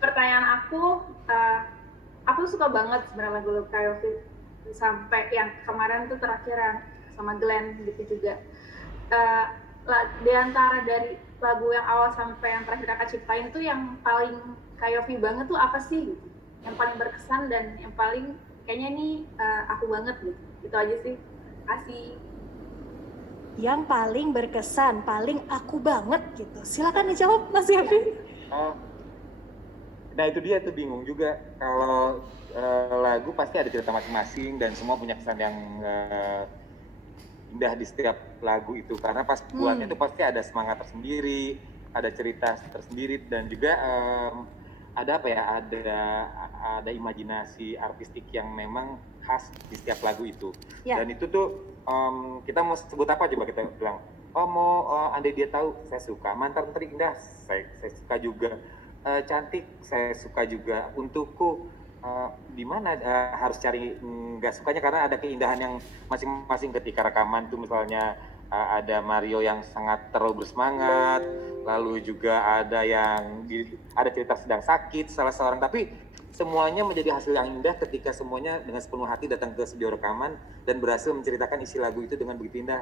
pertanyaan aku suka banget sebenarnya lagu Kayofi sampai yang kemarin tuh terakhir yang sama Glenn gitu juga. Uh, di antara dari lagu yang awal sampai yang terakhir kakak ciptain tuh yang paling Kayofi banget tuh apa sih? Gitu? Yang paling berkesan dan yang paling kayaknya ini aku banget gitu. Itu aja sih. Kasih. Yang paling berkesan, paling aku banget gitu. Silakan dijawab Mas Yofi. Oh, nah itu dia tuh bingung juga kalau lagu pasti ada cerita masing-masing dan semua punya kesan yang indah di setiap lagu itu karena pas buatnya itu pasti ada semangat tersendiri, ada cerita tersendiri dan juga ada apa ya, ada imajinasi artistik yang memang khas di setiap lagu itu. Dan itu tuh kita mau sebut apa coba kita bilang, andai dia tahu saya suka, mantan terindah saya suka juga, cantik saya suka juga, untukku di mana harus cari nggak sukanya karena ada keindahan yang masing-masing ketika rekaman tuh misalnya ada Mario yang sangat terlalu bersemangat, lalu juga ada yang ada cerita sedang sakit salah seorang, tapi semuanya menjadi hasil yang indah ketika semuanya dengan sepenuh hati datang ke studio rekaman dan berhasil menceritakan isi lagu itu dengan begitu indah.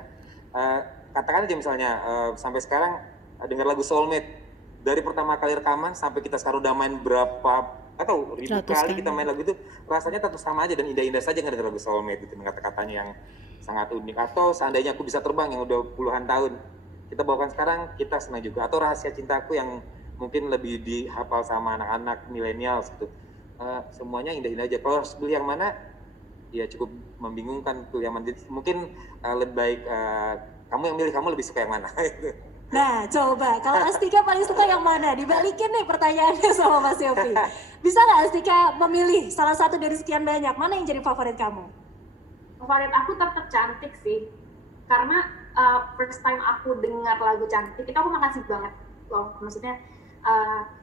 Katakan aja misalnya sampai sekarang dengar lagu Soulmate dari pertama kali rekaman sampai kita sekarang udah main berapa atau ribu kali kita main lagu itu rasanya tetap sama aja dan indah-indah saja ngedenger lagu Soulmate itu dengan kata-katanya yang sangat unik. Atau seandainya aku bisa terbang yang udah puluhan tahun kita bawakan sekarang, kita senang juga. Atau rahasia cintaku yang mungkin lebih dihafal sama anak-anak milenial gitu. Semuanya indah-indah aja. Kalau harus beli yang mana ya cukup membingungkan tuh yang mana. Mungkin lebih baik kamu yang milih, kamu lebih suka yang mana. Nah coba kalau Astika paling suka yang mana? Dibalikin nih pertanyaannya sama Mas Yofi. Bisa nggak Astika memilih salah satu dari sekian banyak, mana yang jadi favorit kamu? Favorit aku tetap Cantik sih, karena first time aku dengar lagu Cantik itu aku makasih banget loh, maksudnya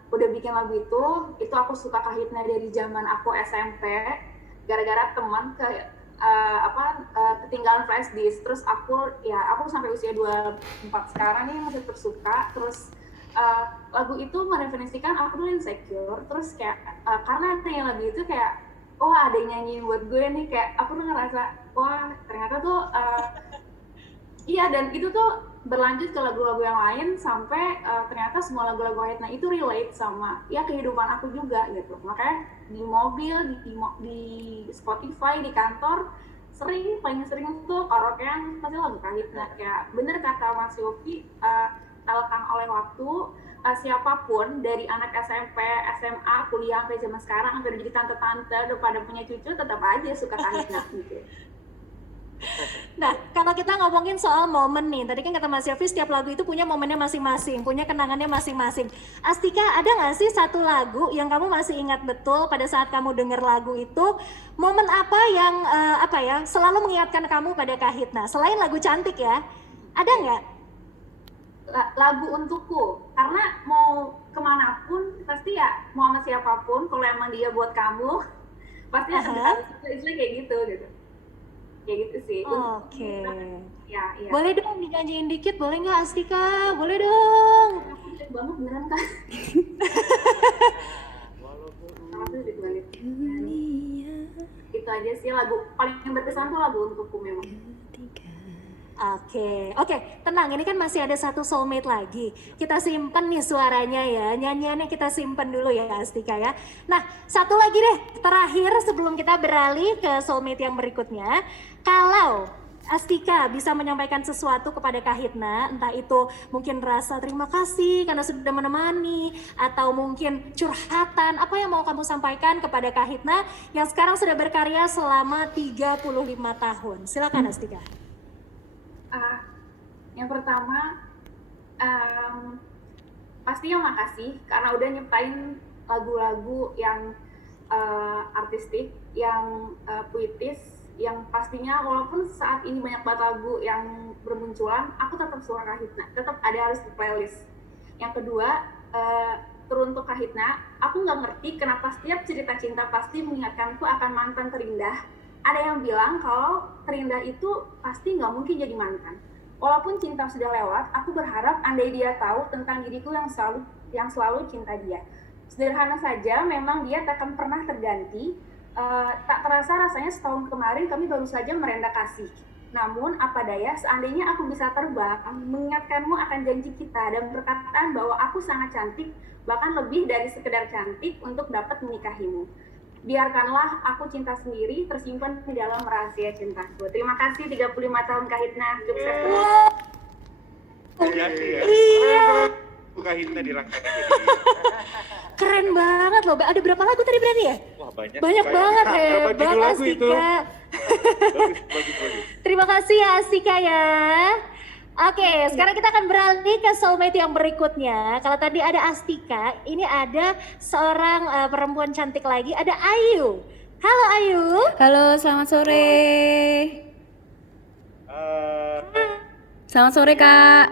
udah bikin lagu itu aku suka Kahitna dari zaman aku SMP gara-gara teman ketinggalan flash disk, terus aku sampai usia 24 sekarang nih masih tersuka. Terus lagu itu mereferensikan aku dulu insecure, terus kayak karena nih lagu itu kayak ada yang nyanyiin buat gue nih, kayak aku tuh ngerasa ternyata tuh iya, dan itu tuh berlanjut ke lagu-lagu yang lain sampai ternyata semua lagu-lagu Aitna itu relate sama kehidupan aku juga gitu. Makanya di mobil, di Spotify, di kantor paling sering tuh karaokean pasti lagu Aitna. Kayak bener kata Mas Yofi, lekang oleh waktu, siapapun dari anak SMP, SMA, kuliah sampai zaman sekarang sampai udah jadi tante-tante udah pada punya cucu tetap aja suka Aitna gitu. Nah, kalau kita ngomongin soal momen nih, tadi kan kata Mas Yofi setiap lagu itu punya momennya masing-masing, punya kenangannya masing-masing. Astika, ada nggak sih satu lagu yang kamu masih ingat betul pada saat kamu denger lagu itu, momen apa yang selalu mengingatkan kamu pada Kahitna? Selain lagu Cantik ya, ada nggak? Lagu Untukku, karena mau kemanapun pasti mau sama siapapun, kalau emang dia buat kamu pasti akan kayak gitu. Kayak gitu sih. Oke. Ya. Boleh dong dinyanyiin dikit, boleh nggak Astika? Boleh dong. Aku jelek banget beneran kan. Itu aja sih lagu paling berkesan tuh lagu Untukku memang. Oke, tenang, ini kan masih ada satu soulmate lagi. Kita simpen nih suaranya ya, nyanyiannya kita simpen dulu ya Astika ya. Nah, satu lagi deh, terakhir sebelum kita beralih ke soulmate yang berikutnya. Kalau Astika bisa menyampaikan sesuatu kepada Kahitna, entah itu mungkin rasa terima kasih karena sudah menemani, atau mungkin curhatan, apa yang mau kamu sampaikan kepada Kahitna yang sekarang sudah berkarya selama 35 tahun. Silakan Astika. Yang pertama pastinya makasih karena udah nyiptain lagu-lagu yang artistik, yang puitis, yang pastinya walaupun saat ini banyak banget lagu yang bermunculan, aku tetap suka Kahitna, tetap ada harus di playlist. Yang kedua, teruntuk Kahitna, aku nggak ngerti kenapa setiap cerita cinta pasti mengingatkanku akan mantan terindah. Ada yang bilang kalau terindah itu pasti nggak mungkin jadi mantan. Walaupun cinta sudah lewat, aku berharap andai dia tahu tentang diriku yang selalu cinta dia. Sederhana saja, memang dia takkan pernah terganti. Tak terasa rasanya setahun kemarin kami baru saja merenda kasih. Namun apa daya, seandainya aku bisa terbang, mengingatkanmu akan janji kita dan perkataan bahwa aku sangat cantik, bahkan lebih dari sekedar cantik untuk dapat menikahimu. Biarkanlah aku cinta sendiri tersimpan di dalam rahasia cintaku. Terima kasih 35 tahun Kak Hitna. Sukses terus. Jadi ya. Iya. Buka Hitna dirangkai jadi. Keren banget loh. Ada berapa lagu tadi berarti ya? Wah, banyak. Banyak banget, Berapa hebat judul lagu itu? Astika. Bagus. Terima kasih ya Astika ya. Oke, sekarang kita akan beralih ke soulmate yang berikutnya. Kalau tadi ada Astika, ini ada seorang perempuan cantik lagi, ada Ayu. Halo Ayu. Halo, selamat sore. Selamat sore, Kak.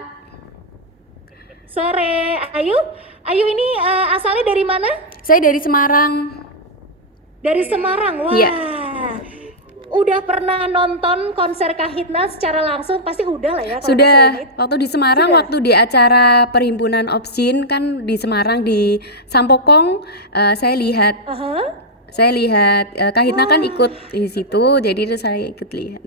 Sore, Ayu. Ayu ini asalnya dari mana? Saya dari Semarang. Dari Semarang. Wah. Iya. Udah pernah nonton konser Kak Hitna secara langsung? Pasti udah lah ya. kalau Sudah, soulmate. waktu di Semarang, Sudah? waktu di acara Perhimpunan Opsin kan di Semarang di Sampokong, saya lihat Aha. Kak Hitna kan ikut di situ, jadi itu saya ikut lihat.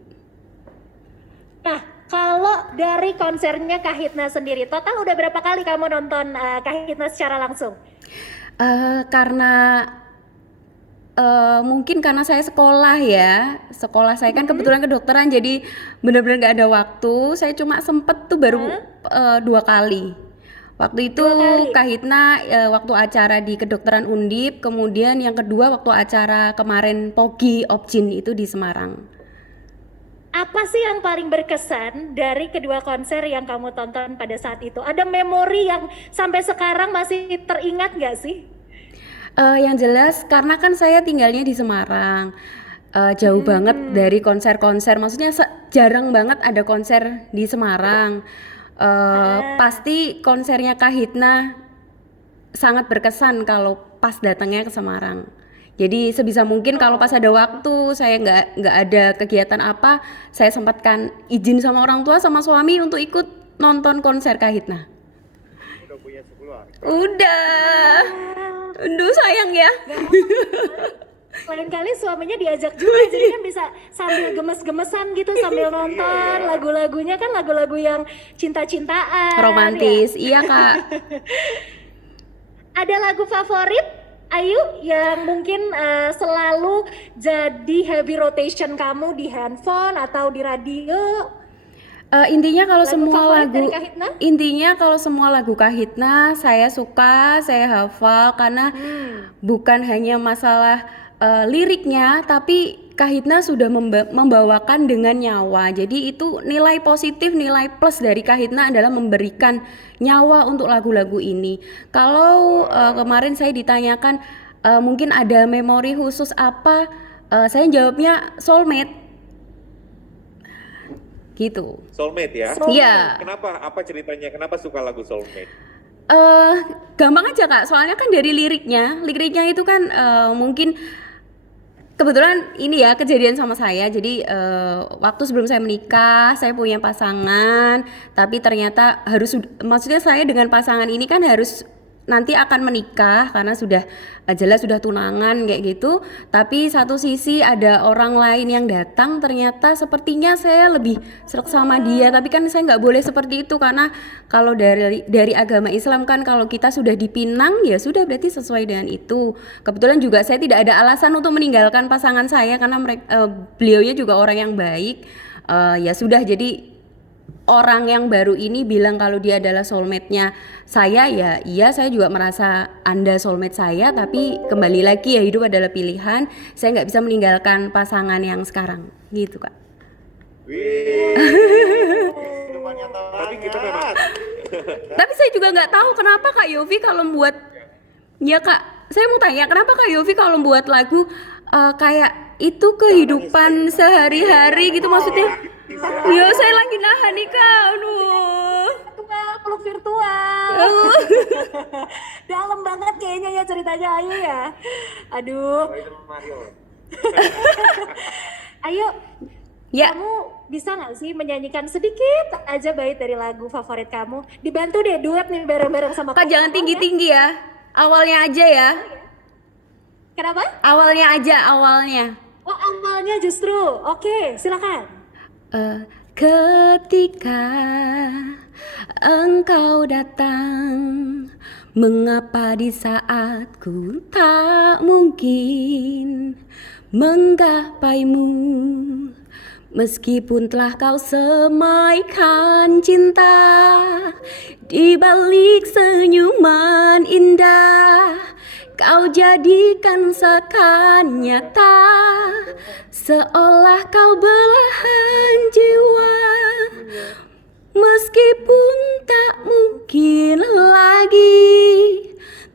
Nah, kalau dari konsernya Kak Hitna sendiri, total udah berapa kali kamu nonton Kak Hitna secara langsung? Karena mungkin karena saya sekolah ya, sekolah saya kan kebetulan kedokteran, jadi benar-benar nggak ada waktu. Saya cuma sempet tuh baru 2 kali. Waktu itu 2 kali? Kak Hitna waktu acara di kedokteran Undip, kemudian yang kedua waktu acara kemarin Pogi Opjin itu di Semarang. Apa sih yang paling berkesan dari kedua konser yang kamu tonton pada saat itu? Ada memori yang sampai sekarang masih teringat nggak sih? Yang jelas karena kan saya tinggalnya di Semarang, jauh banget dari konser-konser, maksudnya jarang banget ada konser di Semarang. Pasti konsernya Kak Hitna sangat berkesan kalau pas datangnya ke Semarang. Jadi sebisa mungkin kalau pas ada waktu, saya nggak ada kegiatan apa, saya sempatkan izin sama orang tua sama suami untuk ikut nonton konser Kak Hitna. Udah punya 10 hari. Udah. Aduh sayang ya. Lain kali suaminya diajak juga, jadi kan bisa sambil gemes-gemesan gitu sambil nonton. Lagu-lagunya kan lagu-lagu yang cinta-cintaan. Romantis, ya. iya Kak. Ada lagu favorit Ayu yang mungkin selalu jadi heavy rotation kamu di handphone atau di radio? Intinya kalau Lagu semua favorit lagu, dari Kak Hitna? intinya kalau semua lagu Kak Hitna saya suka, saya hafal karena bukan hanya masalah liriknya, tapi Kak Hitna sudah membawakan dengan nyawa. Jadi itu nilai positif, nilai plus dari Kak Hitna adalah memberikan nyawa untuk lagu-lagu ini. Kalau kemarin saya ditanyakan mungkin ada memori khusus apa, saya jawabnya soulmate. Gitu. Soulmate ya? Iya. Kenapa? Apa ceritanya? Kenapa suka lagu Soulmate? Gampang aja Kak, soalnya kan dari liriknya itu kan mungkin kebetulan ini ya kejadian sama saya. Jadi waktu sebelum saya menikah, saya punya pasangan, tapi ternyata maksudnya saya dengan pasangan ini kan harus nanti akan menikah karena sudah jelas sudah tunangan kayak gitu. Tapi satu sisi ada orang lain yang datang, ternyata sepertinya saya lebih sreg sama dia. Tapi kan saya nggak boleh seperti itu karena kalau dari agama Islam kan kalau kita sudah dipinang ya sudah berarti sesuai dengan itu. Kebetulan juga saya tidak ada alasan untuk meninggalkan pasangan saya karena beliaunya juga orang yang baik. Ya sudah, jadi orang yang baru ini bilang kalau dia adalah soulmate-nya saya, ya iya saya juga merasa Anda soulmate saya, tapi kembali lagi ya hidup adalah pilihan, saya nggak bisa meninggalkan pasangan yang sekarang gitu Kak. Wih. Tapi kita memang Tapi saya juga nggak tahu kenapa Kak Yofi kalau membuat, ya Kak saya mau tanya kenapa Kak Yofi kalau membuat lagu kayak itu kehidupan sehari-hari gitu, maksudnya ya saya lagi nahan nih Kak, aduh. Peluk virtual. Dalam banget kayaknya ya ceritanya Ayu ya. Aduh. Ayu, Ya, kamu bisa nggak sih menyanyikan sedikit aja bait dari lagu favorit kamu? Dibantu deh duet nih bareng-bareng sama Kak jangan kamu, tinggi-tinggi ya. Awalnya aja ya. Kenapa? Awalnya aja, awalnya. Oh, awalnya justru. Oke, silakan. Ketika engkau datang, mengapa di saatku tak mungkin menggapaimu, meskipun telah kau semaikan cinta di balik senyuman indah, kau jadikan seakan nyata, seolah kau belahan jiwa. Meskipun tak mungkin lagi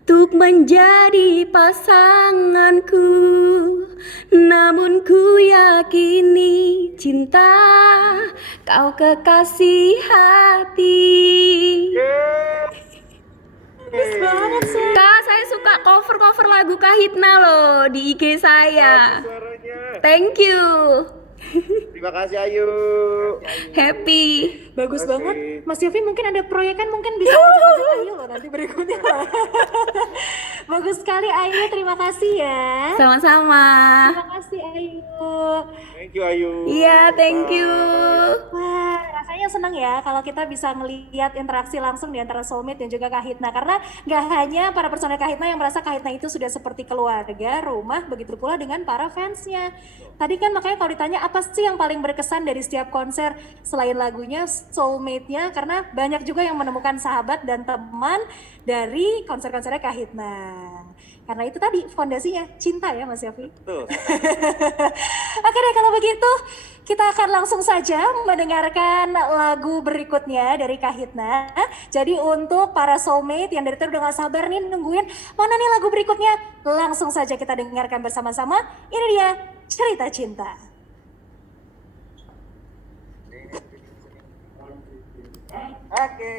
untuk menjadi pasanganku, namun ku yakini cinta kau kekasih hati. Bagus banget sih. Kak, saya suka cover-cover lagu Kahitna loh di IG saya. Suaranya. Thank you. Terima kasih Ayu. Happy. Bagus Terima banget. kasih. Mas Yofi mungkin ada proyekan mungkin bisa ngajak Ayu loh nanti berikutnya. Bagus sekali Ayu, terima kasih ya. Sama-sama. Terima kasih Ayu. Thank you Ayu. Iya, thank you. Wah, rasanya senang ya kalau kita bisa ngelihat interaksi langsung di antara Soulmate dan juga Kahitna. Karena nggak hanya para personel Kahitna yang merasa Kahitna itu sudah seperti keluarga, rumah, begitu pula dengan para fansnya. Tadi kan makanya kalau ditanya apa sih yang paling berkesan dari setiap konser selain lagunya, Soulmate-nya, karena banyak juga yang menemukan sahabat dan teman dari konser-konsernya Kahitna. Karena itu tadi fondasinya cinta ya Mas Yofi. Betul. Oke deh kalau begitu kita akan langsung saja mendengarkan lagu berikutnya dari Kahitna. Jadi untuk para soulmate yang dari tadi udah gak sabar nih nungguin mana nih lagu berikutnya, langsung saja kita dengarkan bersama-sama. Ini dia Cerita Cinta. Oke.